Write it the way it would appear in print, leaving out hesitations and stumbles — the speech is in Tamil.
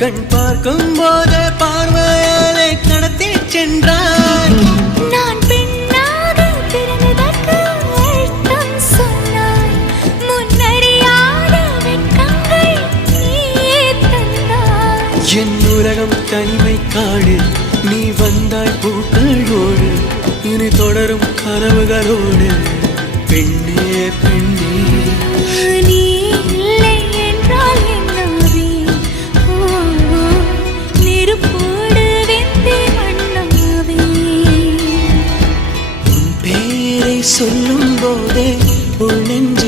கண் பார்க்கும் போதே பார்வையாலே கடத்தி சென்றாய். நான் பெண்ணாக பிறந்ததற்கு அர்த்தம் சொன்னாய். முன்னறியாத வெட்கங்கள் நீயே தந்தாய். என் உலகம் தனிமை காடு, நீ வந்தாய் பூக்களோடு. இனி தொடரும் கனவுகளோடு. பெண்ணே பெண்ணே நீ இல்லை என்றால் என்னாவே? நெருப்போடு வெந்தே மண்ணாவே. உன் பேரை சொல்லும் போதே உள் நெஞ்சு